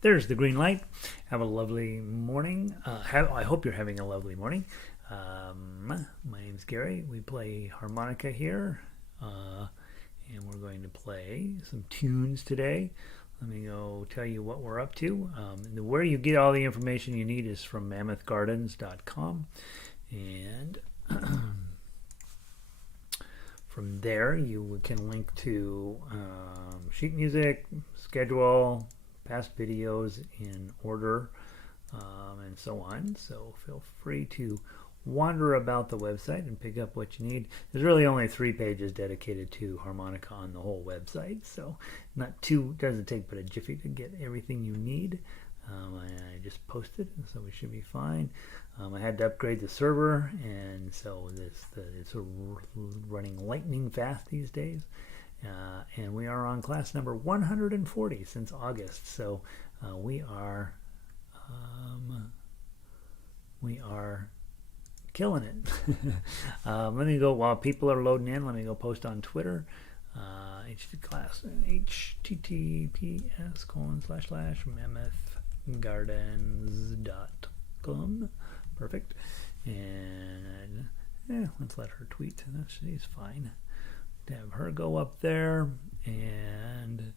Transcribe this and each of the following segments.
There's the green light. Have a lovely morning. I hope you're having a lovely morning. My name's Gary. We play harmonica here, and we're going to play some tunes today. Let me go tell you what we're up to. Where you get all the information you need is from mammothgardens.com, and from there you can link to sheet music, schedule, past videos in order, and so on. So feel free to wander about the website and pick up what you need. There's really only 3 pages dedicated to harmonica on the whole website, so doesn't take but a jiffy to get everything you need. I just posted, so we should be fine. I had to upgrade the server, and so it's running lightning fast these days. And we are on class number 140 since August, so we are killing it. Let me go, while people are loading in, let me go post on Twitter. Class https://mammothgardens.com. Perfect. And let's let her tweet. She's fine. To have her go up there, and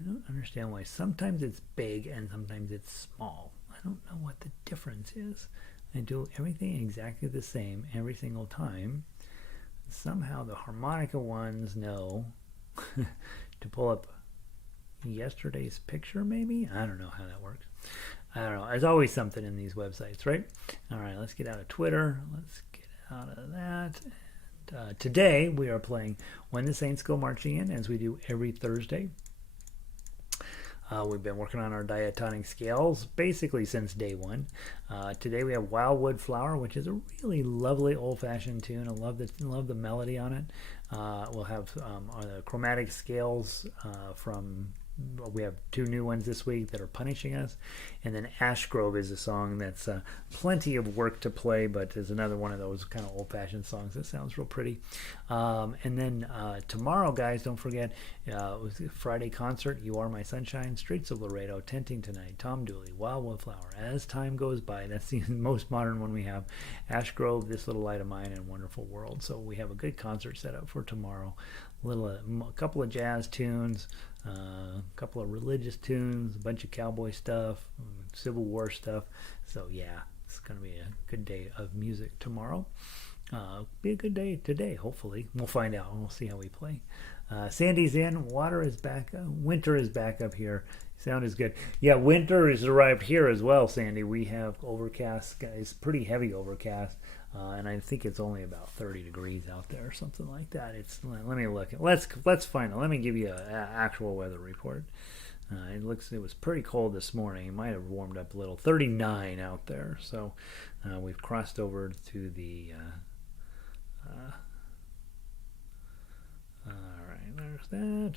I don't understand why sometimes it's big and sometimes it's small. I don't know what the difference is. I do everything exactly the same every single time. Somehow the harmonica ones know to pull up yesterday's picture, maybe? I don't know how that works. I don't know. There's always something in these websites, right? All right, let's get out of Twitter. Let's get out of that. Today we are playing When the Saints Go Marching In, as we do every Thursday. We've been working on our diatonic scales basically since day one. Today we have Wildwood Flower, which is a really lovely old-fashioned tune. I love the melody on it. We'll have the Chromatic Scales we have 2 new ones this week that are punishing us, and then Ash Grove is a song that's plenty of work to play, but is another one of those kind of old-fashioned songs that sounds real pretty. And then tomorrow, guys, don't forget, Friday concert, You Are My Sunshine, Streets of Laredo, Tenting Tonight, Tom Dooley, Wildwood Flower, As Time Goes By. That's the most modern one we have. Ash Grove, This Little Light of Mine, and Wonderful World. So we have a good concert set up for tomorrow. A couple of jazz tunes, a couple of religious tunes, a bunch of cowboy stuff, Civil War stuff. So yeah, it's going to be a good day of music tomorrow. Be a good day today, hopefully. We'll find out. We'll see how we play. Sandy's in. Water is back. Winter is back up here. Sound is good. Yeah, winter has arrived here as well, Sandy. We have overcast, guys, pretty heavy overcast. And I think it's only about 30 degrees out there or something like that. Let me look. Let's find it. Let me give you an actual weather report. It was pretty cold this morning. It might have warmed up a little. 39 out there. So we've crossed over to the all right, there's that.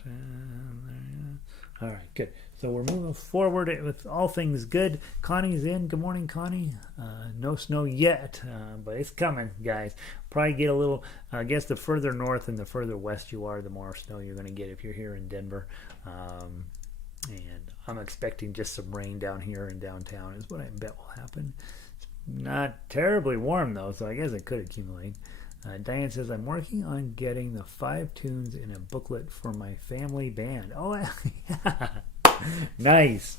All right, good. So we're moving forward with all things good. Connie's in. Good morning, Connie. No snow yet, but it's coming, guys. Probably get a little, I guess the further north and the further west you are, the more snow you're going to get if you're here in Denver. And I'm expecting just some rain down here in downtown is what I bet will happen. It's not terribly warm, though, so I guess it could accumulate. Diane says, I'm working on getting the 5 tunes in a booklet for my family band. Oh, yeah. Nice.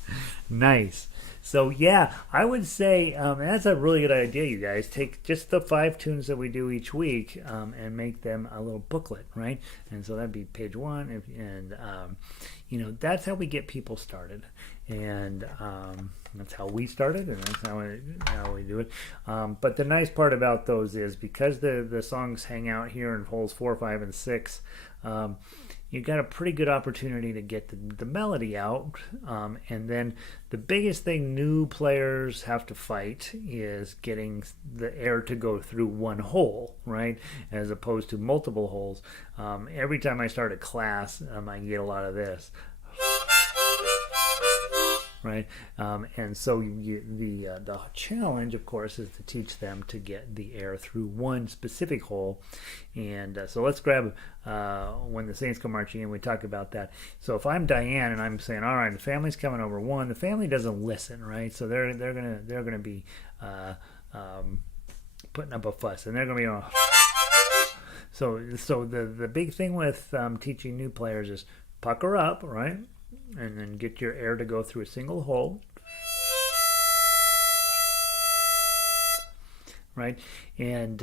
So, yeah, I would say that's a really good idea, you guys. Take just the 5 tunes that we do each week and make them a little booklet, right? And so that'd be page 1. And that's how we get people started. And that's how we started, and that's how we do it. But the nice part about those is because the songs hang out here in holes 4, 5, and 6, you got a pretty good opportunity to get the melody out. And then the biggest thing new players have to fight is getting the air to go through one hole, right? As opposed to multiple holes. Every time I start a class, I get a lot of this. right? And so the challenge, of course, is to teach them to get the air through one specific hole. And so let's grab When the Saints Come Marching In. We talk about that. So if I'm Diane and I'm saying, all right, the family's coming over. One, the family doesn't listen, right? So they're gonna be putting up a fuss, and they're gonna be so the big thing with teaching new players is pucker up, right? And then get your air to go through a single hole, right? And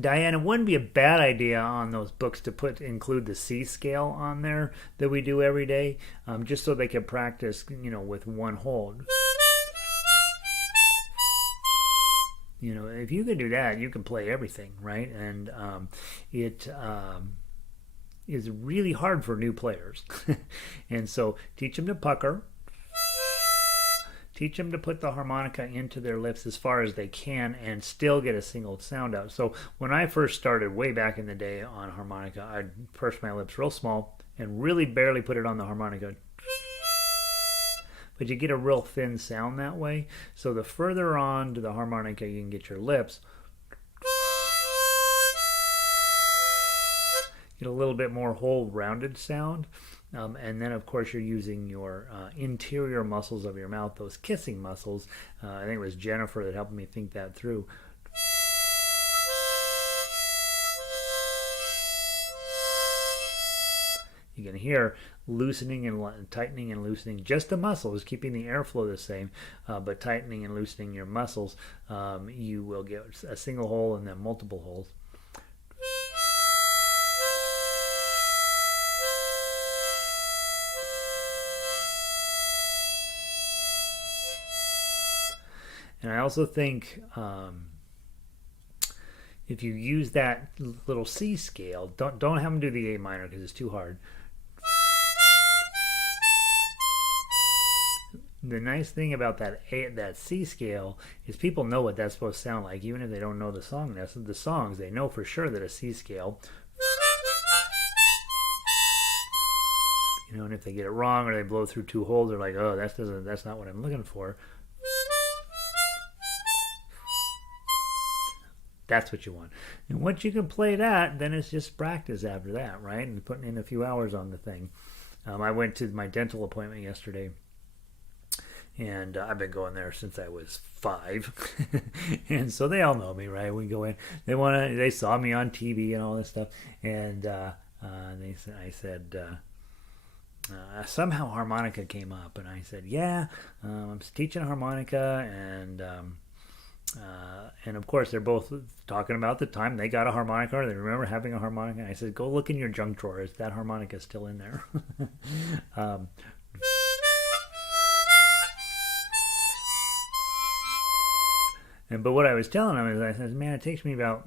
Diane, it wouldn't be a bad idea on those books to include the C scale on there that we do every day, just so they can practice, with one hold. If you can do that, you can play everything, right? And it is really hard for new players. And so teach them to pucker. Teach them to put the harmonica into their lips as far as they can and still get a single sound out. So when I first started way back in the day on harmonica, I'd purse my lips real small and really barely put it on the harmonica. But you get a real thin sound that way. So the further on to the harmonica you can get your lips, get a little bit more whole rounded sound. And then, of course, you're using your interior muscles of your mouth, those kissing muscles. I think it was Jennifer that helped me think that through. You can hear loosening and tightening and loosening just the muscles, keeping the airflow the same, but tightening and loosening your muscles. You will get a single hole and then multiple holes. And I also think if you use that little C scale, don't have them do the A minor because it's too hard. The nice thing about that C scale is people know what that's supposed to sound like, even if they don't know the songs. They know for sure that a C scale. And if they get it wrong or they blow through two holes, they're like, oh, that's not what I'm looking for. That's what you want. And once you can play that, then it's just practice after that, right? And putting in a few hours on the thing. I went to my dental appointment yesterday, and I've been going there since I was 5. And so they all know me, right? We go in. They saw me on TV and all this stuff. And I said, somehow harmonica came up. And I said, yeah, I'm teaching harmonica, and of course, they're both talking about the time they got a harmonica, or they remember having a harmonica. And I said, go look in your junk drawer. Is that harmonica still in there? But what I was telling them is, I said, man, it takes me about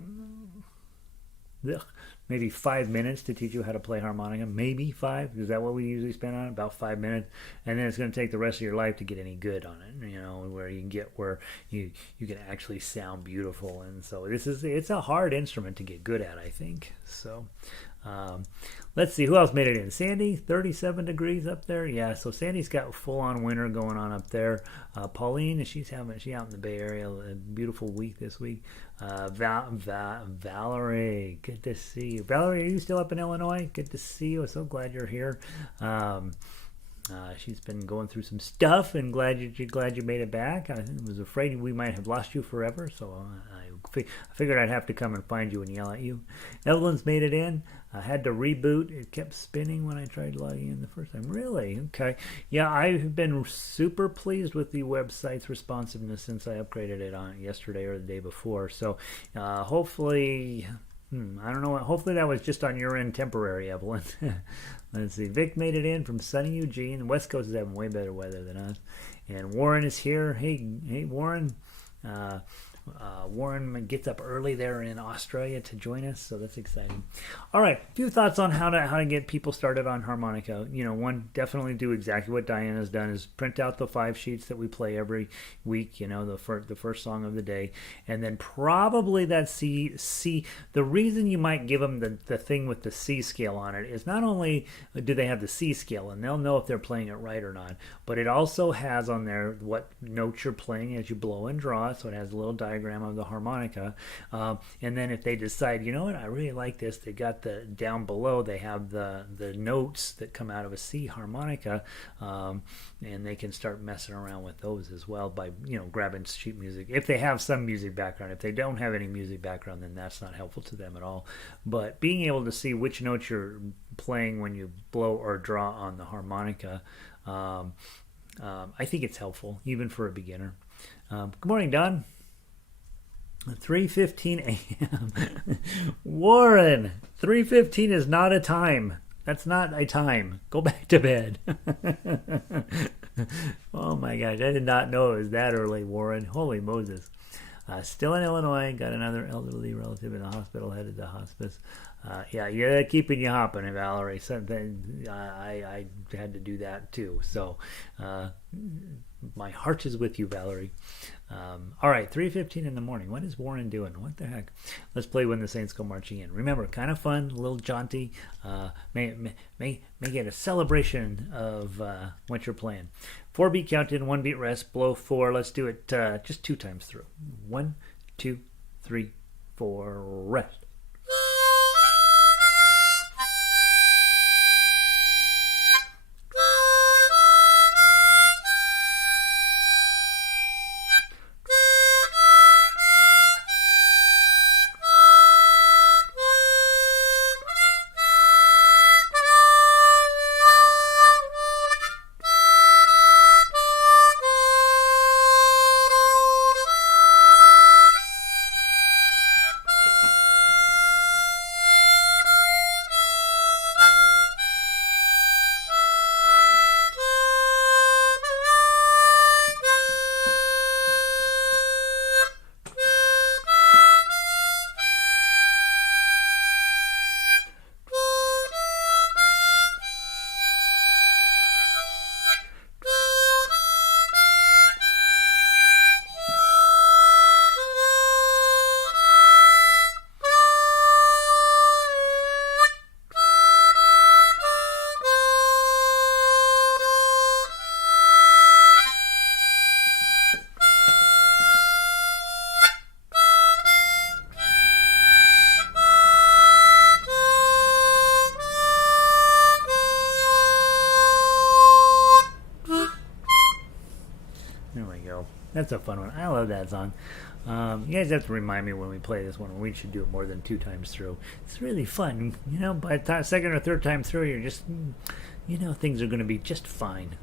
maybe 5 minutes to teach you how to play harmonica. Maybe 5. Is that what we usually spend on it? About 5 minutes. And then it's going to take the rest of your life to get any good on it, where you can get where you can actually sound beautiful. And so it's a hard instrument to get good at, I think. So let's see, who else made it in? Sandy, 37 degrees up there. Yeah, so Sandy's got full-on winter going on up there. Pauline, she's out in the Bay Area, a beautiful week this week. Valerie, good to see you. Valerie, are you still up in Illinois? Good to see you. I'm so glad you're here. She's been going through some stuff, and glad you made it back. I was afraid we might have lost you forever, so I figured I'd have to come and find you and yell at you. Evelyn's made it in. I had to reboot. It kept spinning when I tried logging in the first time. Really? Okay. Yeah, I've been super pleased with the website's responsiveness since I upgraded it on yesterday or the day before. So hopefully... I don't know. Hopefully that was just on your end temporary, Evelyn. Let's see. Vic made it in from sunny Eugene. The West Coast is having way better weather than us. And Warren is here. Hey, Warren. Warren gets up early there in Australia to join us, so that's exciting. All right, a few thoughts on how to get people started on harmonica. One, definitely do exactly what Diana's done: is print out the 5 sheets that we play every week. The first song of the day, and then probably that C. The reason you might give them the thing with the C scale on it is not only do they have the C scale, and they'll know if they're playing it right or not, but it also has on there what notes you're playing as you blow and draw. So it has a little diagram of the harmonica, and then if they decide, what, I really like this, they got the down below, they have the notes that come out of a C harmonica, and they can start messing around with those as well by grabbing sheet music if they have some music background. If they don't have any music background, then that's not helpful to them at all. But being able to see which notes you're playing when you blow or draw on the harmonica, I think it's helpful even for a beginner. Good morning, Don. 3:15 a.m. Warren, 3:15 is not a time. That's not a time. Go back to bed. Oh my gosh, I did not know it was that early, Warren. Holy Moses. Still in Illinois, got another elderly relative in the hospital, headed to hospice. Yeah, keeping you hopping, Valerie. Something I had to do that too. So my heart is with you, Valerie. All right, 3:15 in the morning. What is Warren doing? What the heck? Let's play When the Saints Go Marching In. Remember, kind of fun, a little jaunty. Make it a celebration of what you're playing. 4 beat count in, 1 beat rest, blow 4. Let's do it just 2 times through. 1, 2, 3, 4, rest. That's a fun one. I love that song. You guys have to remind me when we play this one. We should do it more than 2 times through. It's really fun. By the second or third time through, you're just, things are going to be just fine.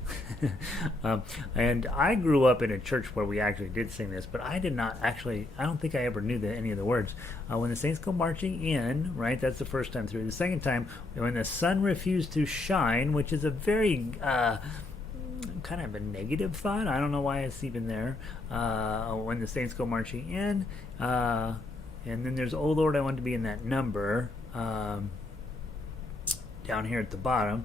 And I grew up in a church where we actually did sing this, but I don't think I ever knew any of the words. When the saints go marching in, right, that's the first time through. The second time, when the sun refused to shine, which is a very... kind of a negative thought. I don't know why it's even there. When the saints go marching in, and then there's "Oh Lord, I want to be in that number" down here at the bottom.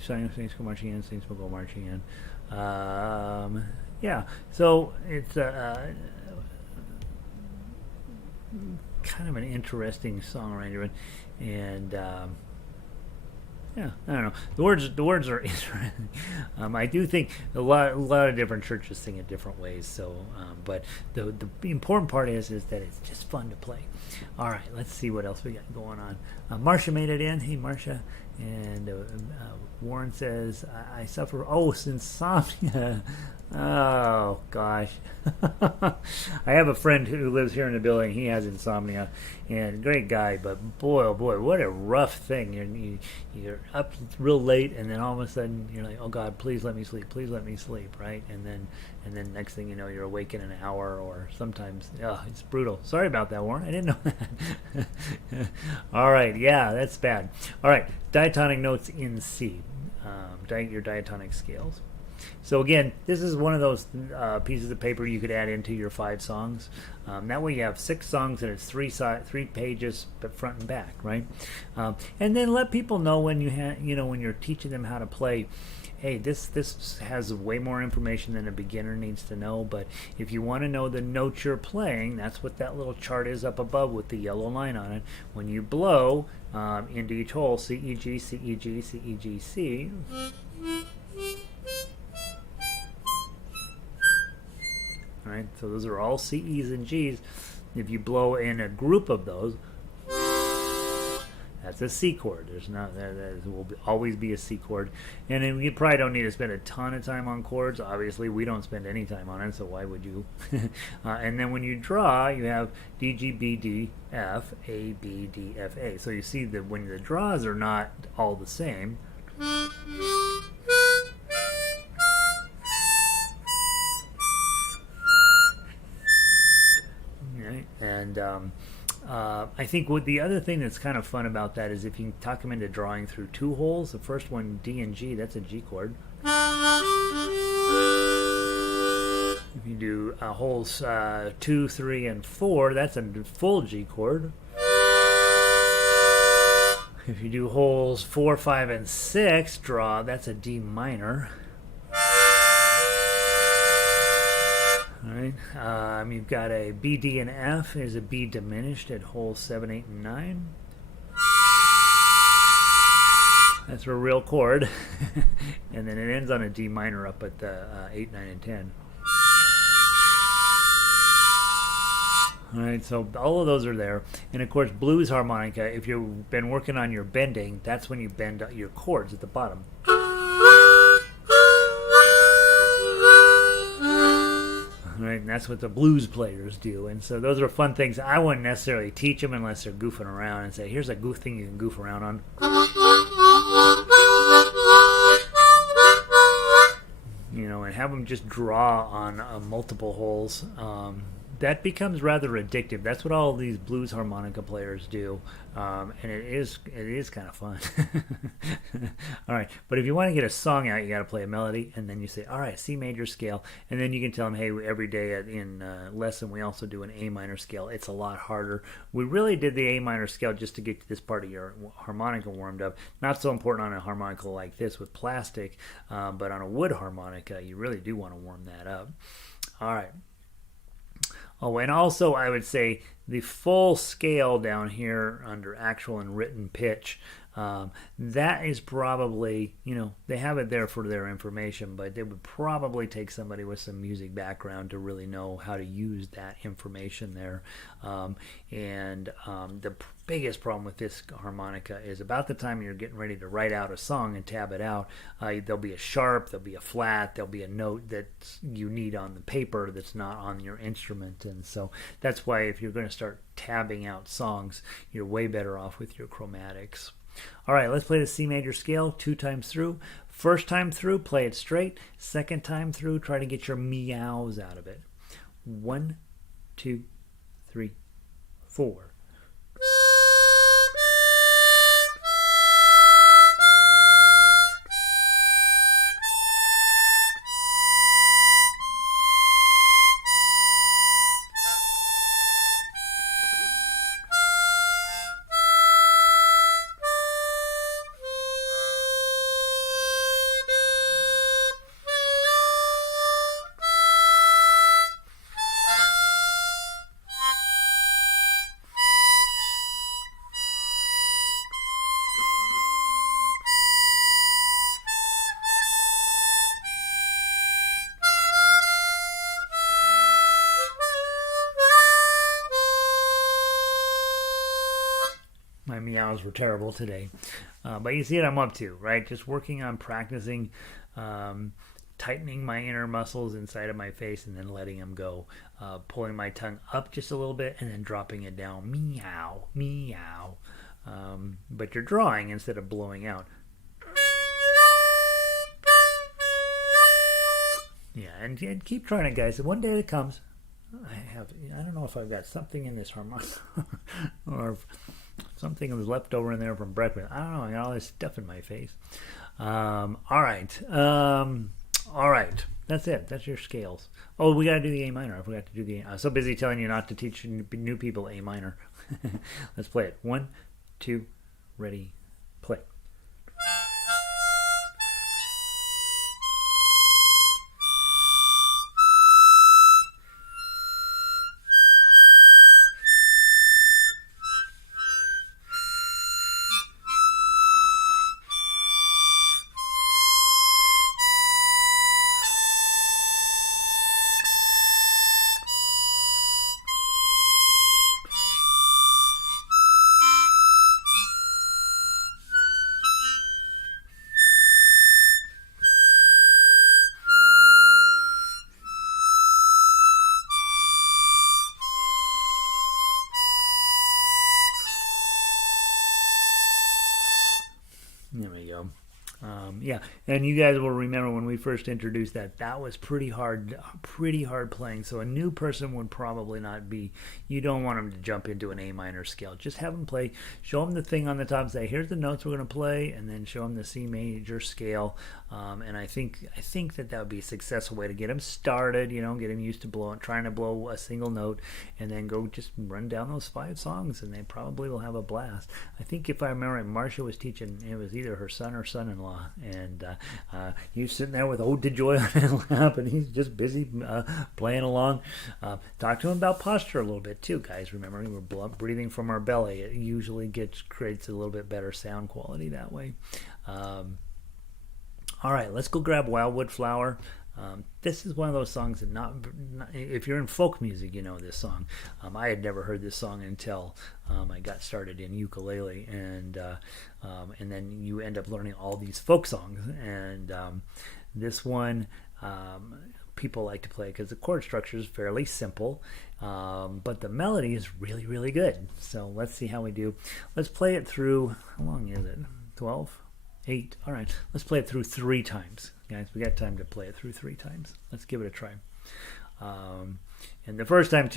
Saints go marching in, saints will go marching in. Yeah, so it's kind of an interesting song arrangement, and yeah, I don't know. The words are interesting. I do think a lot of different churches sing it different ways. So, but the important part is that it's just fun to play. All right, let's see what else we got going on. Marcia made it in. Hey, Marcia. And Warren says, I suffer insomnia. Oh gosh. I have a friend who lives here in the building. He has insomnia, and great guy, but boy, oh boy, what a rough thing. You're up real late, and then all of a sudden you're like, oh God, please let me sleep, right? And then next thing you know, you're awake in an hour, or sometimes it's brutal. Sorry about that, Warren. I didn't know that. All right, yeah, that's bad. All right, diatonic notes in C. Your diatonic scales. So again, this is one of those pieces of paper you could add into your 5 songs. That way you have 6 songs and it's 3 pages, but front and back, right? And then let people know when when you're teaching them how to play. Hey, this has way more information than a beginner needs to know, but if you want to know the notes you're playing, that's what that little chart is up above with the yellow line on it. When you blow into each hole, C, E, G, C, E, G, C, E, G, C. All right, so those are all C, E's, and G's. If you blow in a group of those, that's a C chord. There will always be a C chord. And then you probably don't need to spend a ton of time on chords. Obviously, we don't spend any time on it, so why would you? And then when you draw, you have D, G, B, D, F, A, B, D, F, A. So you see that when the draws are not all the same, right? And I think the other thing that's kind of fun about that is if you can talk them into drawing through 2 holes. The first one, D and G, that's a G chord. If you do holes 2, 3, and 4, that's a full G chord. If you do holes 4, 5, and 6, draw, that's a D minor. Alright, you've got a B, D, and F. There's a B diminished at holes 7, 8, and 9. That's a real chord. And then it ends on a D minor up at 8, 9, and 10. Alright, so all of those are there. And of course, blues harmonica, if you've been working on your bending, that's when you bend your chords at the bottom. Right, and that's what the blues players do. And so those are fun things. I wouldn't necessarily teach them unless they're goofing around and say, here's a goof thing you can goof around on. And have them just draw on multiple holes. That becomes rather addictive. That's what all these blues harmonica players do, and it is kind of fun. All right, but if you want to get a song out, you got to play a melody, and then you say, all right, C major scale, and then you can tell them, hey, every day in lesson we also do an A minor scale. It's a lot harder. We really did the A minor scale just to get to this part of your harmonica warmed up. Not so important on a harmonica like this with plastic, but on a wood harmonica, you really do want to warm that up. All right. Oh, and also I would say the full scale down here under actual and written pitch, that is probably, they have it there for their information, but it would probably take somebody with some music background to really know how to use that information there. The biggest problem with this harmonica is about the time you're getting ready to write out a song and tab it out, there'll be a sharp, there'll be a flat, there'll be a note that you need on the paper that's not on your instrument. And so that's why if you're going to start tabbing out songs, you're way better off with your chromatics. All right, let's play the C major scale 2 times through. First time through, play it straight. Second time through, try to get your meows out of it. 1, 2, 3, 4. My meows were terrible today. But you see what I'm up to, right? Just working on practicing, tightening my inner muscles inside of my face and then letting them go. Pulling my tongue up just a little bit and then dropping it down. Meow, meow. But you're drawing instead of blowing out. Yeah, and keep trying it, guys. One day it comes. I don't know if I've got something in this harmonica or something that was left over in there from breakfast. I don't know. I got all this stuff in my face. All right. All right. That's it. That's your scales. Oh, we got to do the A minor. I forgot to do the. So busy telling you not to teach new people A minor. Let's play it. 1, 2, ready, play. There we go. Yeah, and you guys will remember when we first introduced that was pretty hard playing. So a new person would probably not be. You don't want them to jump into an A minor scale. Just have them play. Show them the thing on the top. Say, here's the notes we're going to play, and then show them the C major scale. And I think that would be a successful way to get them started. You know, get them used to trying to blow a single note, and then go just run down those 5 songs, and they probably will have a blast. I think if I remember, Marcia was teaching. It was either her son or son-in-law, and he was sitting there with Ode to Joy on his lap, and he's just busy playing along. Talk to him about posture a little bit too, guys. Remember, we're breathing from our belly. It usually creates a little bit better sound quality that way. All right, let's go grab Wildwood Flower. This is one of those songs that not if you're in folk music, you know this song. I had never heard this song until I got started in ukulele, and then you end up learning all these folk songs. And this one, people like to play because the chord structure is fairly simple, but the melody is really, really good. So let's see how we do. Let's play it through. How long is it? 12? 8. All right, let's play it through 3 times, guys. We got time to play it through 3 times. Let's give it a try. And the first time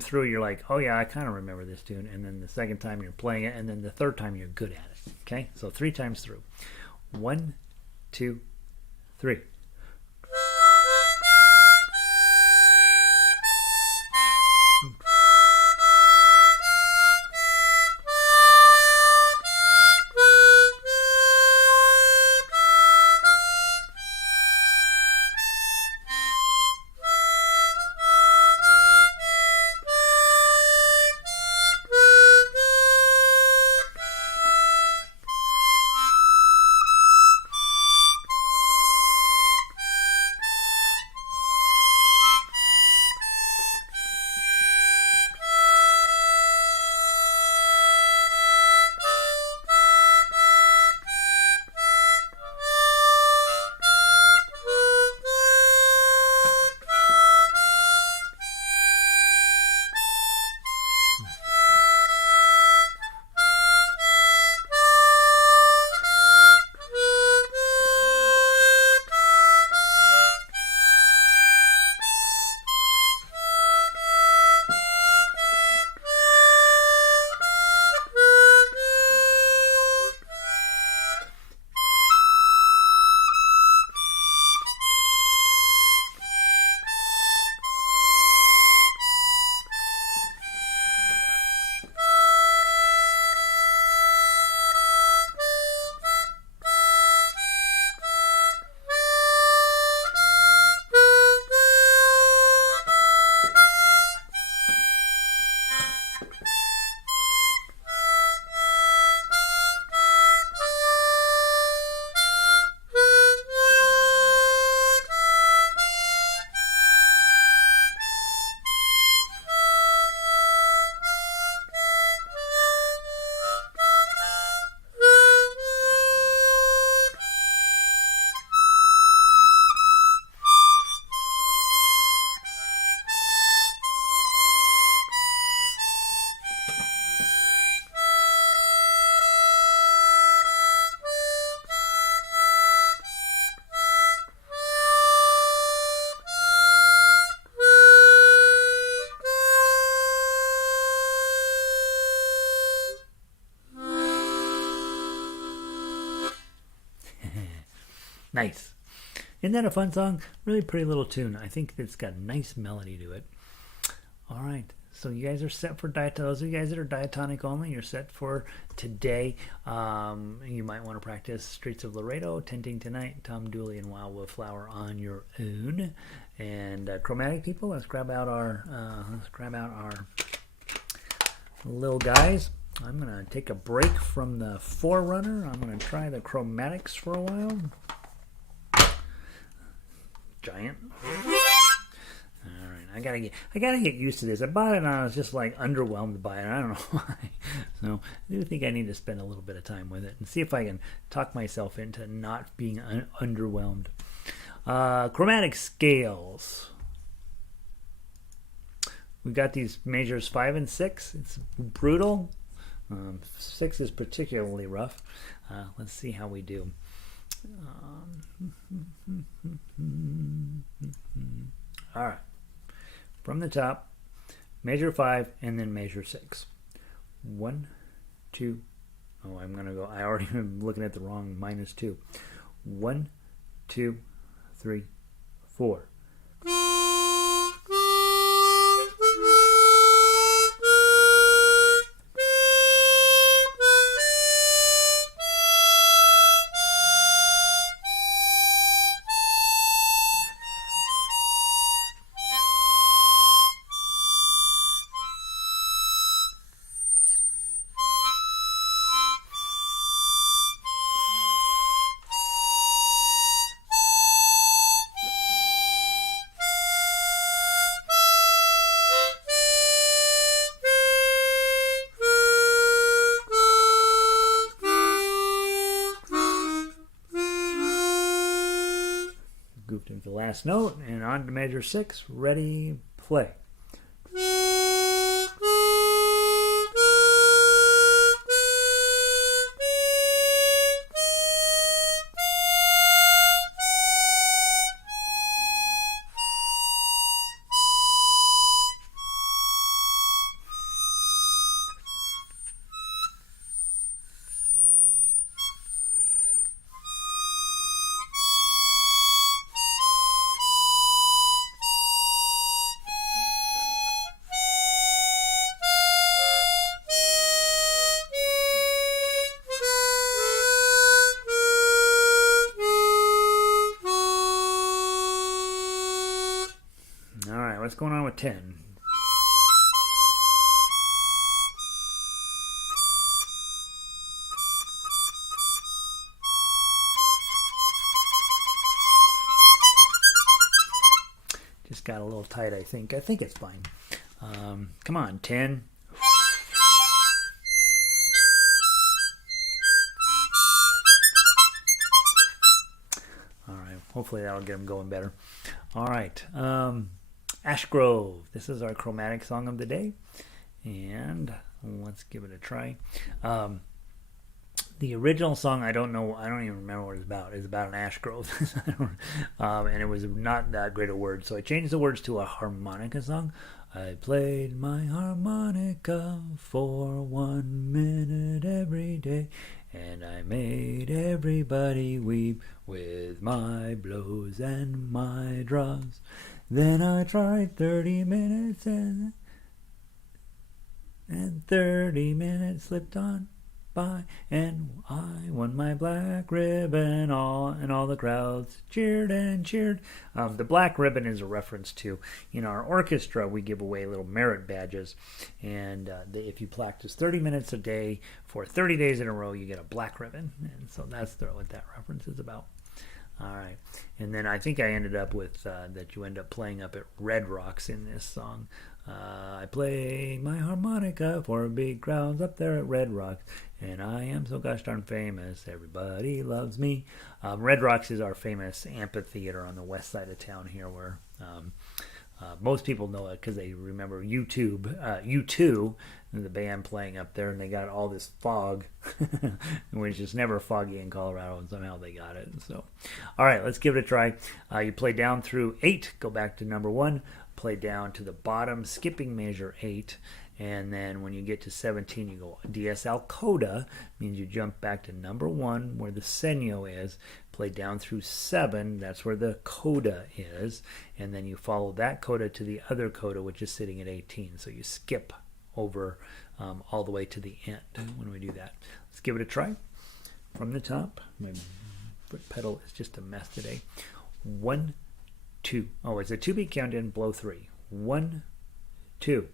through, you're like, oh yeah, I kind of remember this tune. And then the second time you're playing it, and then the third time you're good at it. Okay, so 3 times through. 1, 2, 3. Nice. Isn't that a fun song? Really pretty little tune. I think it's got a nice melody to it. All right. So you guys are set for those of you guys that are diatonic only, you're set for today. You might want to practice Streets of Laredo, Tenting Tonight, Tom Dooley, and Wildwood Flower on your own. And chromatic people, let's grab out our little guys. I'm gonna take a break from the Forerunner. I'm gonna try the chromatics for a while. Giant. All right, I gotta get used to this. I bought it and I was just like underwhelmed by it. I don't know why. So I do think I need to spend a little bit of time with it and see if I can talk myself into not being underwhelmed. Chromatic scales. We got these measures 5 and 6. It's brutal. 6 is particularly rough. Let's see how we do. All right. From the top, measure 5 and then measure 6. 1, 2. Oh, I'm going to go. I already am looking at the wrong -2. 1, 2, 3, 4. Goofed into the last note and on to measure 6. Ready, play. What's going on with 10? Just got a little tight, I think. I think it's fine. Come on, 10. All right, hopefully that'll get them going better. All right. Ash Grove. This is our chromatic song of the day, and let's give it a try. The original song, I don't even remember what it's about. It's about an ash grove, and it was not that great a word, so I changed the words to a harmonica song. I played my harmonica for 1 minute every day, and I made everybody weep with my blows and my draws. Then I tried 30 minutes and 30 minutes slipped on by, and I won my black ribbon, and all the crowds cheered and cheered. The black ribbon is a reference to, in our orchestra, we give away little merit badges, and if you practice 30 minutes a day for 30 days in a row, you get a black ribbon, and so that's what that reference is about. All right, and then I think I ended up with that you end up playing up at Red Rocks in this song. I play my harmonica for big crowds up there at Red Rocks, and I am so gosh darn famous, everybody loves me. Red Rocks is our famous amphitheater on the west side of town here, where most people know it because they remember U2, the band playing up there, and they got all this fog, which is never foggy in Colorado, and somehow they got it. So, all right, let's give it a try. You play down through 8, go back to number 1, play down to the bottom, skipping measure 8. And then when you get to 17, you go DSL coda, means you jump back to number 1 where the segno is, play down through 7, that's where the coda is, and then you follow that coda to the other coda, which is sitting at 18. So you skip over all the way to the end when we do that. Let's give it a try. From the top, my foot pedal is just a mess today. 1, 2. Oh, it's a 2-beat count-in, blow 3. 1, 2.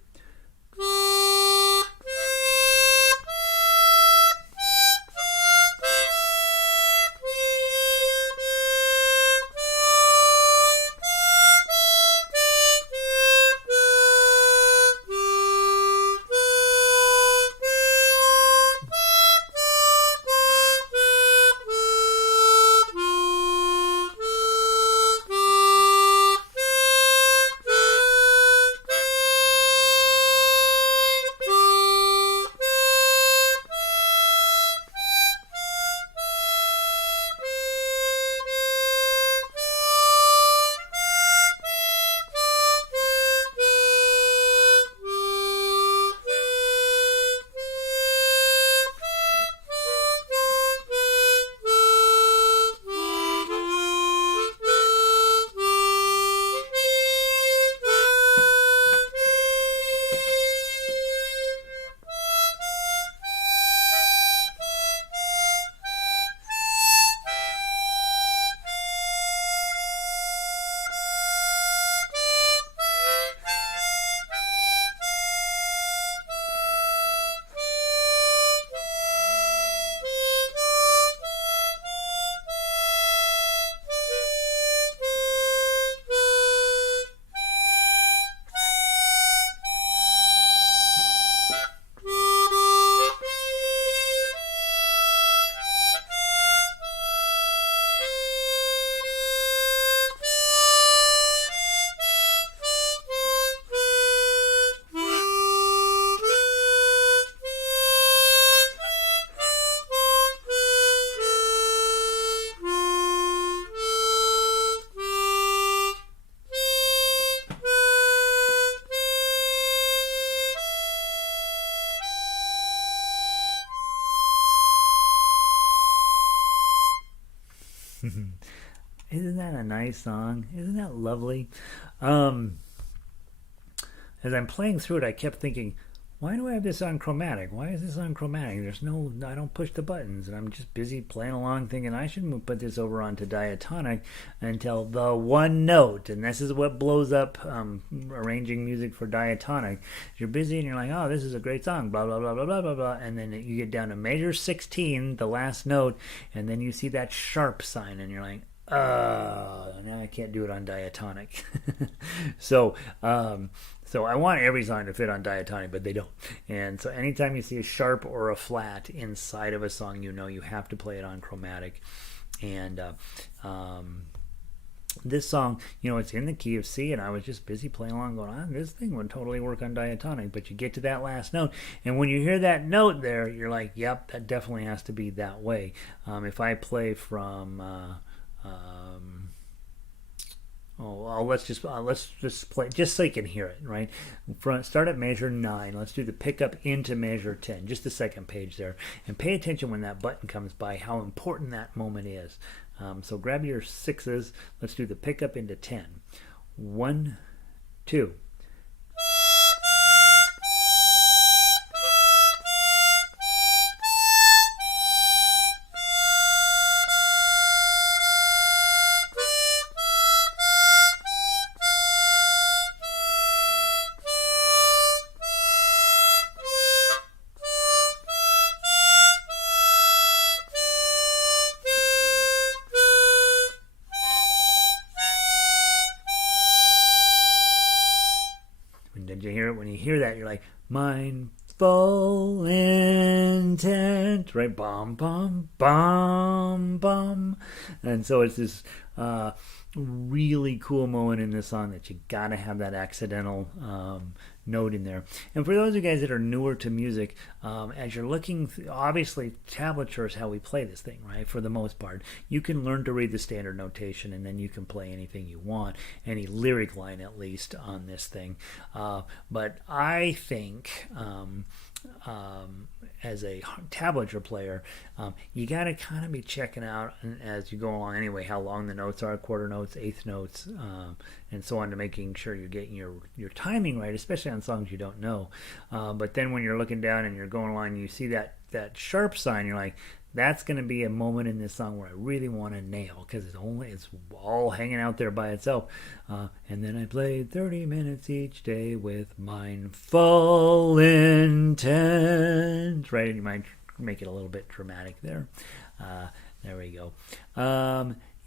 Isn't that a nice song? Isn't that lovely? As I'm playing through it, I kept thinking, why do I have this on chromatic? Why is this on chromatic? I don't push the buttons, and I'm just busy playing along thinking I should put this over onto diatonic until the one note, and this is what blows up arranging music for diatonic. You're busy and you're like, oh, this is a great song, blah, blah, blah, blah, blah, blah, blah, and then you get down to measure 16, the last note, and then you see that sharp sign, and you're like, now I can't do it on diatonic. So I want every song to fit on diatonic, but they don't. And so anytime you see a sharp or a flat inside of a song, you know you have to play it on chromatic. And this song, it's in the key of C, and I was just busy playing along going, this thing would totally work on diatonic. But you get to that last note, and when you hear that note there, you're like, yep, that definitely has to be that way. If I play from... let's just play just so you can hear it, right? Start at measure 9. Let's do the pickup into measure 10, just the second page there, and pay attention when that button comes by, how important that moment is. So grab your 6s. Let's do the pickup into 10. 1, 2. Did you hear it? When you hear that, you're like, mindful intent, right? Bum, bum, bum, bum. And so it's this really cool moment in the song that you gotta have that accidental note in there. And for those of you guys that are newer to music, as you're looking, obviously tablature is how we play this thing, right? For the most part, you can learn to read the standard notation, and then you can play anything you want, any lyric line at least on this thing. But I think as a tablature player, you got to kind of be checking out as you go along anyway how long the notes are, quarter notes, eighth notes, and so on, to making sure you're getting your timing right, especially on songs you don't know. But then when you're looking down and you're going along and you see that sharp sign, you're like, that's going to be a moment in this song where I really want to nail, because it's all hanging out there by itself. And then I played 30 minutes each day with mindful intent. Right, and you might make it a little bit dramatic there. There we go.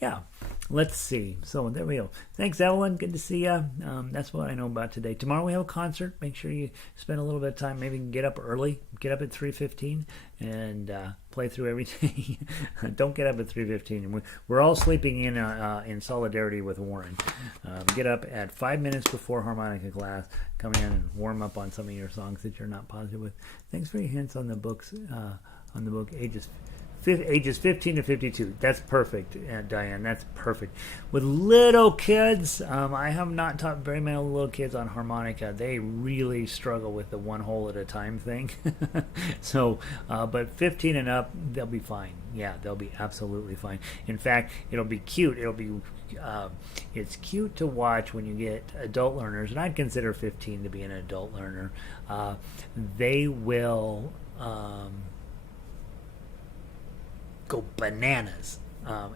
Yeah, let's see. So there we go. Thanks, Evelyn. Good to see you. That's what I know about today. Tomorrow we have a concert. Make sure you spend a little bit of time. Maybe you can get up early. Get up at 3:15 and play through everything. Don't get up at 3:15. We're all sleeping in solidarity with Warren. Get up at 5 minutes before harmonica class. Come in and warm up on some of your songs that you're not positive with. Thanks for your hints on the books. On the book ages 15 to 52. That's perfect, Diane. That's perfect. With little kids, I have not taught very many little kids on harmonica. They really struggle with the one hole at a time thing. So, but 15 and up, they'll be fine. Yeah, they'll be absolutely fine. In fact, it'll be cute. It's cute to watch when you get adult learners, and I'd consider 15 to be an adult learner. They will go bananas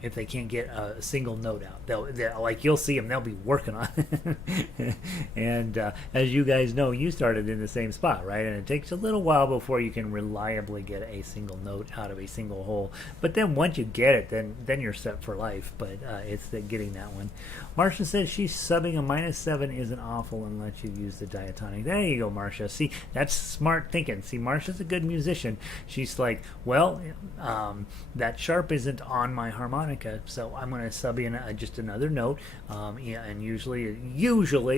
if they can't get a single note out. They'll like, you'll see them, they'll be working on it. And as you guys know, you started in the same spot, right? And it takes a little while before you can reliably get a single note out of a single hole. But then once you get it, then you're set for life. But it's getting that one. Marcia says she's subbing a -7 isn't awful unless you use the diatonic. There you go, Marcia. See, that's smart thinking. See, Marcia's a good musician. She's like, well, that sharp isn't on my harmonica, so I'm going to sub in just another note. Yeah, and usually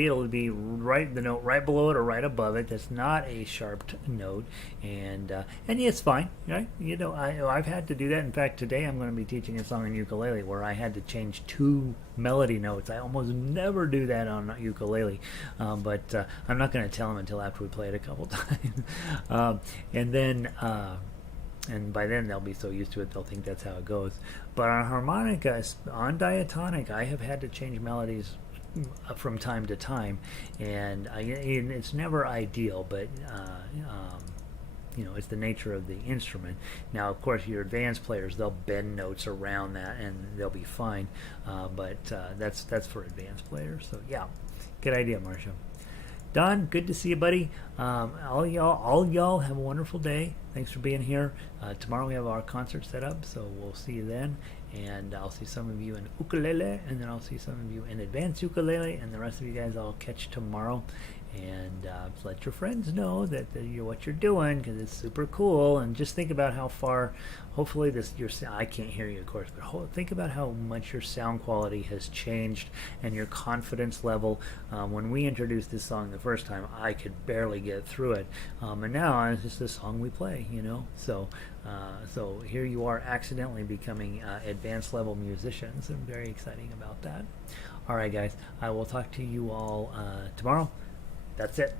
it'll be the note right below it or right above it. That's not a sharped note, and yeah, it's fine, right? You know, I've had to do that. In fact, today I'm going to be teaching a song on ukulele where I had to change 2 melody notes. I almost never do that on ukulele, but I'm not going to tell them until after we play it a couple times, and then. And by then they'll be so used to it they'll think that's how it goes. But on harmonica, on diatonic, I have had to change melodies from time to time, and it's never ideal, but you know, it's the nature of the instrument. Now, of course, your advanced players, they'll bend notes around that and they'll be fine, but that's for advanced players. So yeah, good idea, Marcia. Don, good to see you, buddy. All y'all have a wonderful day. Thanks for being here. Tomorrow we have our concert set up, so we'll see you then. And I'll see some of you in ukulele, and then I'll see some of you in advanced ukulele, and the rest of you guys I'll catch tomorrow. And let your friends know that what you're doing, because it's super cool. And just think about how far, hopefully I can't hear you, of course, but think about how much your sound quality has changed and your confidence level. When we introduced this song the first time, I could barely get through it, and now it's just a song we play, you know. So here you are, accidentally becoming advanced level musicians. I'm very exciting about that. All right, guys, I will talk to you all tomorrow. That's it.